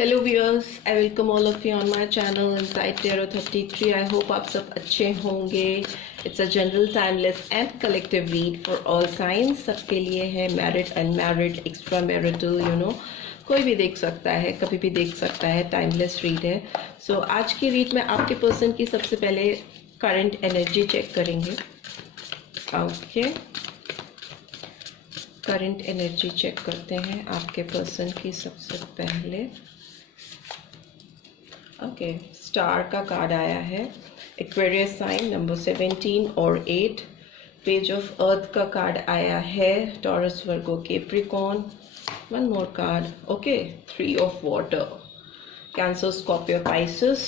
Hello viewers, I welcome all of you on my channel inside tarot 33। I hope आप सब अच्छे होंगे। It's a general timeless and collective read for all science. सबके लिए है, married unmarried extra marital, कोई भी देख सकता है, कभी भी देख सकता है, टाइमलेस रीड है। सो आज की रीड में आपके पर्सन की सबसे पहले करंट एनर्जी चेक करेंगे। ओके, करंट एनर्जी चेक करते हैं आपके पर्सन की सबसे पहले। ओके, स्टार का कार्ड आया है, एक्वेरियस साइन नंबर 17 और 8। पेज ऑफ अर्थ का कार्ड आया है, Taurus Virgo Capricorn. One more card, okay, 3 of water, Cancer Scorpio Pisces.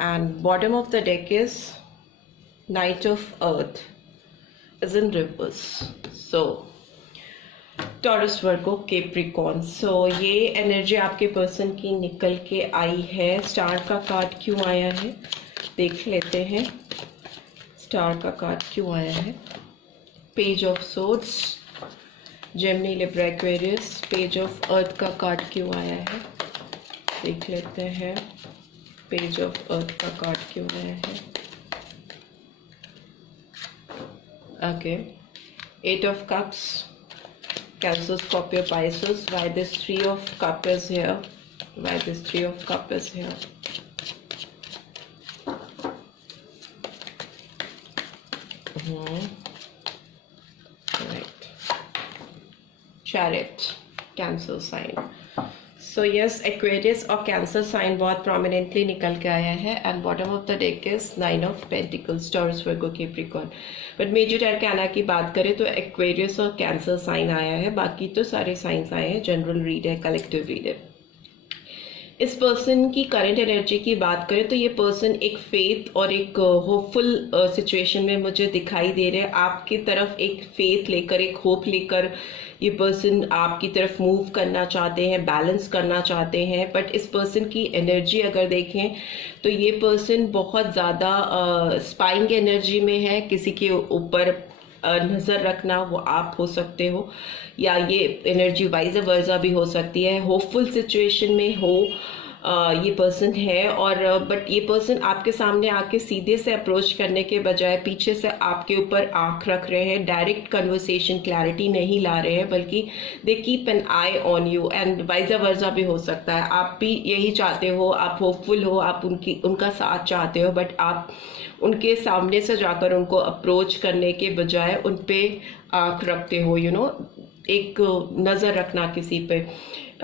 And bottom of the deck is knight of earth is in reverse. So Taurus Virgo Capricorn. So ये energy आपके person की निकल के आई है। Star का card क्यों आया है देख लेते हैं। स्टार का कार्ड क्यों आया है? Page of swords, Gemini, Libra, Aquarius. Page of earth का कार्ड क्यों आया है देख लेते हैं। पेज ऑफ अर्थ का कार्ड क्यों आया है? Okay, 8 of cups, Cancer, Scorpio, Pisces. Why this 3 of cup is here? Why this 3 of cup is here? Right. Chariot, Cancer sign. So yes, Aquarius और Cancer sign बहुत prominently निकल के आया है। And bottom of the deck is 9 of Pentacles, Taurus, Virgo, Capricorn. But major arcana की बात करें तो एक्वेरियस और कैंसर साइन आया है, बाकी तो सारे साइंस आए हैं। जनरल रीड है, कलेक्टिव रीड है। इस पर्सन की करंट एनर्जी की बात करें तो ये पर्सन एक फेथ और एक होपफुल सिचुएशन में मुझे दिखाई दे रहे हैं। आपकी तरफ एक फेथ लेकर, एक होप लेकर ये पर्सन आपकी तरफ मूव करना चाहते हैं, बैलेंस करना चाहते हैं। बट इस पर्सन की एनर्जी अगर देखें तो ये पर्सन बहुत ज़्यादा स्पाइंग एनर्जी में है। किसी के ऊपर नज़र रखना, वो आप हो सकते हो, या ये एनर्जी वाइज वर्जा भी हो सकती है। होपफुल सिचुएशन में हो ये पर्सन है। और बट ये पर्सन आपके सामने आके सीधे से अप्रोच करने के बजाय पीछे से आपके ऊपर आंख रख रहे हैं। डायरेक्ट कन्वर्सेशन, क्लैरिटी नहीं ला रहे हैं, बल्कि they keep an I on you. And wise versa भी हो सकता है, आप भी यही चाहते हो, आप होपफुल हो, आप उनका साथ चाहते हो, बट आप उनके सामने से जाकर उनको अप्रोच करने के बजाय उन पे आंख रखते हो। एक नज़र रखना किसी पे।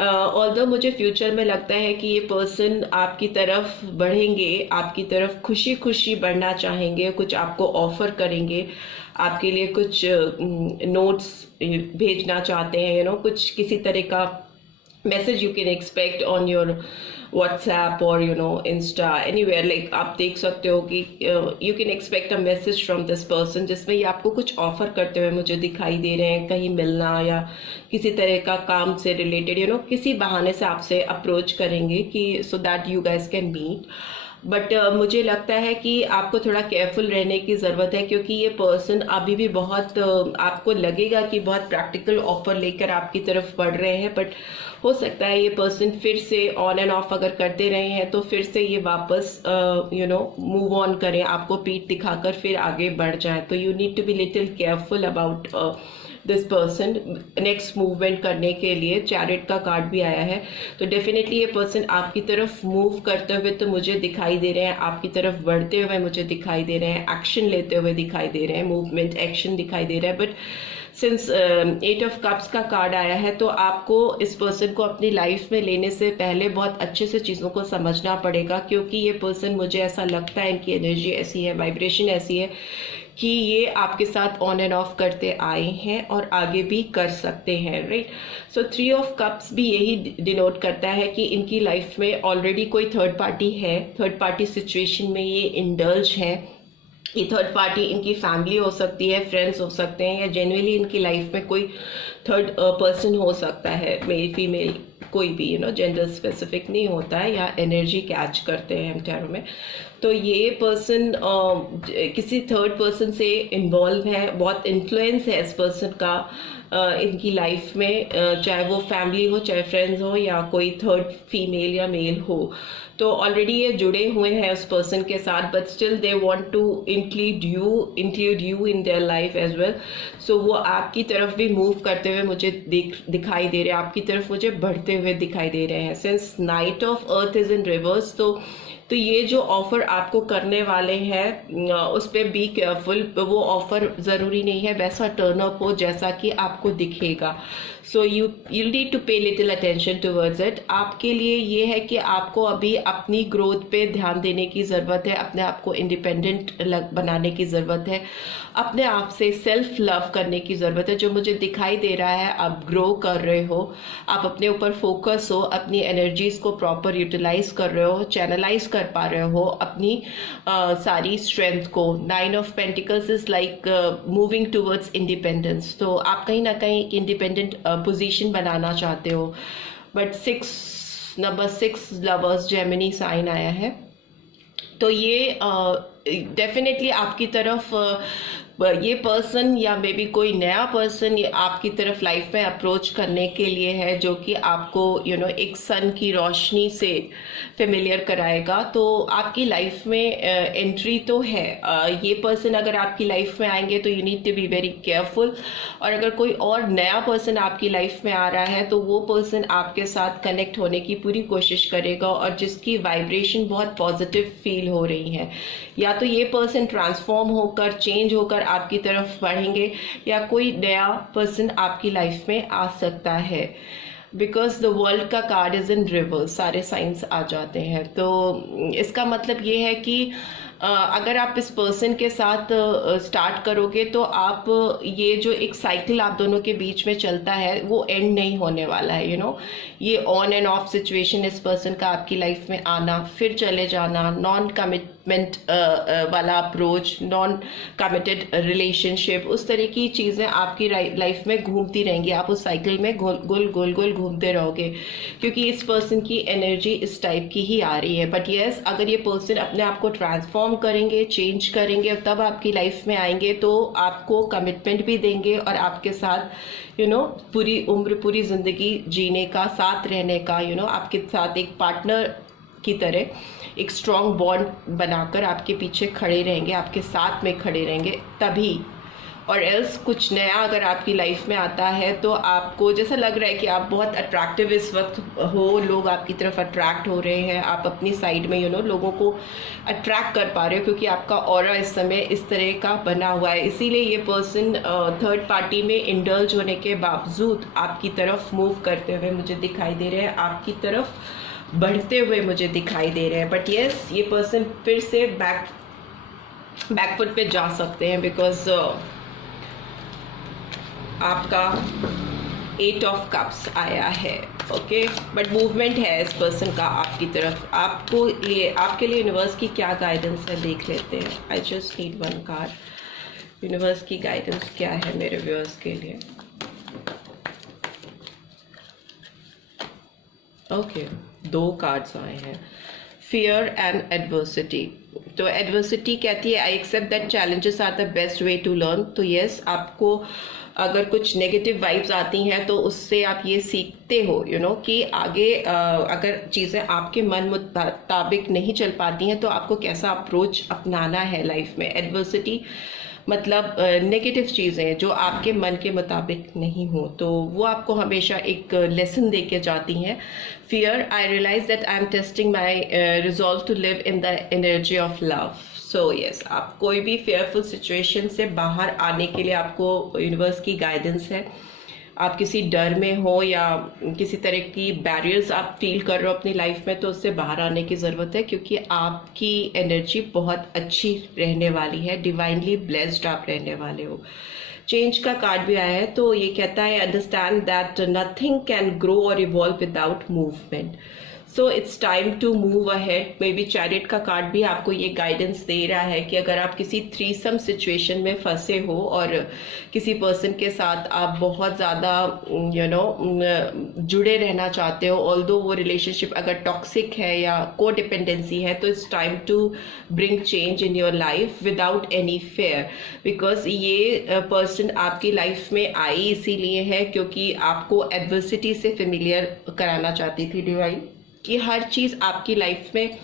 ऑल्दो मुझे फ्यूचर में लगता है कि ये पर्सन आपकी तरफ बढ़ेंगे, आपकी तरफ खुशी खुशी बढ़ना चाहेंगे, कुछ आपको ऑफर करेंगे, आपके लिए कुछ नोट्स भेजना चाहते हैं। कुछ किसी तरह का message you can expect on your WhatsApp और इंस्टा, एनीवेयर। लाइक आप देख सकते हो कि you can expect a message from this person, जिसमें ये आपको कुछ ऑफर करते हुए मुझे दिखाई दे रहे हैं। कहीं मिलना या किसी तरह का काम से रिलेटेड किसी बहाने से आपसे अप्रोच करेंगे कि so that you guys can meet. But मुझे लगता है कि आपको थोड़ा केयरफुल रहने की ज़रूरत है, क्योंकि ये पर्सन अभी भी बहुत आपको लगेगा कि बहुत प्रैक्टिकल ऑफर लेकर आपकी तरफ बढ़ रहे हैं। बट हो सकता है ये पर्सन फिर से ऑन एंड ऑफ अगर करते रहे हैं तो फिर से ये वापस मूव ऑन करें, आपको पीठ दिखाकर फिर आगे बढ़ जाए। तो you need to be little careful about this person next movement करने के लिए। चैरिट का कार्ड भी आया है, तो डेफिनेटली ये पर्सन आपकी तरफ मूव करते हुए तो मुझे दिखाई दे रहे हैं, आपकी तरफ बढ़ते हुए मुझे दिखाई दे रहे हैं, एक्शन लेते हुए दिखाई दे रहे हैं, मूवमेंट, एक्शन दिखाई दे रहा है। बट सिंस 8 ऑफ कप्स का कार्ड आया है तो आपको इस पर्सन को अपनी लाइफ में लेने से पहले बहुत अच्छे से चीज़ों को समझना पड़ेगा, क्योंकि ये पर्सन, मुझे ऐसा लगता है, इनकी एनर्जी ऐसी है, वाइब्रेशन ऐसी है कि ये आपके साथ ऑन एंड ऑफ करते आए हैं और आगे भी कर सकते हैं। राइट। सो 3 ऑफ कप्स भी यही डिनोट करता है कि इनकी लाइफ में ऑलरेडी कोई थर्ड पार्टी है, थर्ड पार्टी सिचुएशन में ये इंडल्ज है। ये थर्ड पार्टी इनकी फैमिली हो सकती है, फ्रेंड्स हो सकते हैं, या जेन्युइनली इनकी लाइफ में कोई थर्ड पर्सन हो सकता है, मेल फीमेल कोई भी जेंडर स्पेसिफिक नहीं होता है, या एनर्जी कैच करते हैं हम टैरो में। तो ये पर्सन किसी थर्ड पर्सन से इन्वॉल्व है, बहुत इन्फ्लुएंस है इस पर्सन का इनकी लाइफ में, चाहे वो फैमिली हो, चाहे फ्रेंड्स हो, या कोई थर्ड फीमेल या मेल हो। तो ऑलरेडी ये जुड़े हुए हैं उस पर्सन के साथ, but still they want to include you in their life as well. So वो आपकी तरफ भी मूव करते हुए मुझे दिखाई दे रहे हैं, आपकी तरफ मुझे बढ़ते हुए दिखाई दे रहे हैं। Since night of earth is in reverse, तो ये जो ऑफर आपको करने वाले हैं उस पर बी केयरफुल। वो ऑफर ज़रूरी नहीं है वैसा टर्न अप हो जैसा कि आपको दिखेगा। सो यू नीड टू पे लिटिल अटेंशन टुवर्ड्स इट। आपके लिए ये है कि आपको अभी अपनी ग्रोथ पे ध्यान देने की ज़रूरत है, अपने आप को इंडिपेंडेंट बनाने की ज़रूरत है, अपने आप से सेल्फ लव करने की ज़रूरत है। जो मुझे दिखाई दे रहा है, आप ग्रो कर रहे हो, आप अपने ऊपर फोकस हो, अपनी एनर्जीज़ को प्रॉपर यूटिलाइज कर रहे हो, चैनलाइज कर पा रहे हो अपनी सारी स्ट्रेंथ को। 9 of pentacles is like moving towards independence. तो आप कहीं ना कहीं इंडिपेंडेंट पोजीशन बनाना चाहते हो। But number 6 lovers Gemini sign आया है, तो ये डेफिनेटली आपकी तरफ ये पर्सन या मे बी कोई नया पर्सन ये आपकी तरफ लाइफ में अप्रोच करने के लिए है, जो कि आपको एक सन की रोशनी से फेमिलियर कराएगा। तो आपकी लाइफ में एंट्री तो है। ये पर्सन अगर आपकी लाइफ में आएंगे तो you need to be very careful. और अगर कोई और नया पर्सन आपकी लाइफ में आ रहा है तो वो पर्सन आपके साथ कनेक्ट होने की पूरी कोशिश करेगा, और जिसकी वाइब्रेशन बहुत पॉजिटिव फील हो रही है। या तो ये पर्सन ट्रांसफॉर्म होकर, चेंज होकर आपकी तरफ बढ़ेंगे, या कोई नया पर्सन आपकी लाइफ में आ सकता है। बिकॉज द वर्ल्ड का कार्ड इज इन रिवर्स, सारे साइंस आ जाते हैं। तो इसका मतलब ये है कि अगर आप इस पर्सन के साथ स्टार्ट करोगे तो आप ये जो एक साइकिल आप दोनों के बीच में चलता है वो एंड नहीं होने वाला है। ये ऑन एंड ऑफ सिचुएशन, इस पर्सन का आपकी लाइफ में आना फिर चले जाना, नॉन कमिटमेंट वाला अप्रोच, नॉन कमिटेड रिलेशनशिप, उस तरह की चीज़ें आपकी लाइफ में घूमती रहेंगी। आप उस साइकिल में गोल गोल घूमते रहोगे, क्योंकि इस पर्सन की एनर्जी इस टाइप की ही आ रही है। बट यस, अगर ये पर्सन अपने आप को ट्रांसफॉर्म करेंगे, चेंज करेंगे, और तब आपकी लाइफ में आएंगे तो आपको कमिटमेंट भी देंगे, और आपके साथ पूरी उम्र, पूरी जिंदगी जीने का, साथ रहने का, आपके साथ एक पार्टनर की तरह एक स्ट्रॉन्ग बॉन्ड बनाकर आपके पीछे खड़े रहेंगे, आपके साथ में खड़े रहेंगे तभी। और एल्स कुछ नया अगर आपकी लाइफ में आता है तो आपको जैसा लग रहा है कि आप बहुत अट्रैक्टिव इस वक्त हो, लोग आपकी तरफ अट्रैक्ट हो रहे हैं, आप अपनी साइड में लोगों को अट्रैक्ट कर पा रहे हो, क्योंकि आपका ऑरा इस समय इस तरह का बना हुआ है। इसीलिए ये पर्सन थर्ड पार्टी में इंडल्ज होने के बावजूद आपकी तरफ मूव करते हुए मुझे दिखाई दे रहे हैं, आपकी तरफ बढ़ते हुए मुझे दिखाई दे रहे हैं। बट यस, ये पर्सन फिर से बैकफुट पे जा सकते हैं, बिकॉज आपका 8 ऑफ कप्स आया है। ओके, बट मूवमेंट है इस पर्सन का आपकी तरफ। आपके लिए यूनिवर्स की क्या गाइडेंस है देख लेते हैं। I just need one card. Universe की गाइडेंस क्या है मेरे व्यूअर्स के लिए। ओके, 2 कार्ड्स आए हैं, फियर एंड एडवर्सिटी। तो एडवर्सिटी कहती है I accept that challenges are the best way to learn. तो यस, आपको अगर कुछ नेगेटिव वाइब्स आती हैं तो उससे आप ये सीखते हो कि आगे अगर चीज़ें आपके मन मुताबिक नहीं चल पाती हैं तो आपको कैसा अप्रोच अपनाना है लाइफ में। एडवर्सिटी मतलब नेगेटिव चीज़ें जो आपके मन के मुताबिक नहीं हो, तो वो आपको हमेशा एक लेसन दे के जाती हैं। Fear, I realise that I am testing my resolve to live in the energy of love. So yes, आप कोई भी फेयरफुल सिचुएशन से बाहर आने के लिए आपको यूनिवर्स की गाइडेंस है। आप किसी डर में हो या किसी तरह की बैरियर्स आप फील कर रहे हो अपनी लाइफ में, तो उससे बाहर आने की ज़रूरत है, क्योंकि आपकी एनर्जी बहुत अच्छी रहने वाली है, डिवाइनली ब्लेस्ड आप रहने वाले हो। चेंज का कार्ड भी आया है, तो ये कहता है understand that nothing can grow और evolve without movement. So it's time to move ahead. Maybe chariot का कार्ड भी आपको ये गाइडेंस दे रहा है कि अगर आप किसी थ्रीसम सिचुएशन में फंसे हो और किसी पर्सन के साथ आप बहुत ज़्यादा जुड़े रहना चाहते हो, ऑल्दो वो रिलेशनशिप अगर टॉक्सिक है या को डिपेंडेंसी है, तो it's time to bring change in your life without any fear. Because ये पर्सन आपकी लाइफ में आई इसीलिए है क्योंकि आपको एडवर्सिटी से फेमिलियर कराना चाहती थी डिवाइन, कि हर चीज़ आपकी लाइफ में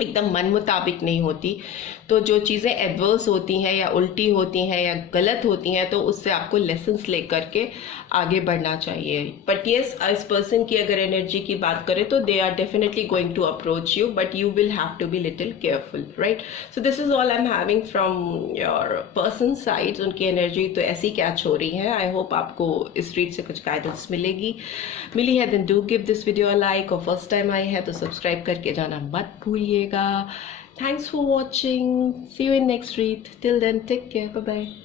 एकदम मन मुताबिक नहीं होती। तो जो चीज़ें एडवर्स होती हैं या उल्टी होती हैं या गलत होती हैं, तो उससे आपको लेसन्स लेकर के आगे बढ़ना चाहिए। बट येस, इस पर्सन की अगर एनर्जी की बात करें तो they are definitely going to approach you, but you will have to be little careful, right. So this is all I am having from your person side. उनकी energy तो ऐसी कैच हो रही है। आई होप आपको इस read से कुछ गाइडेंस मिली है। Then do give this video a like, और फर्स्ट टाइम आई है तो सब्सक्राइब करके जाना मत भूलिएगा। Thanks for watching. See you in next read. Till then, take care. Bye bye.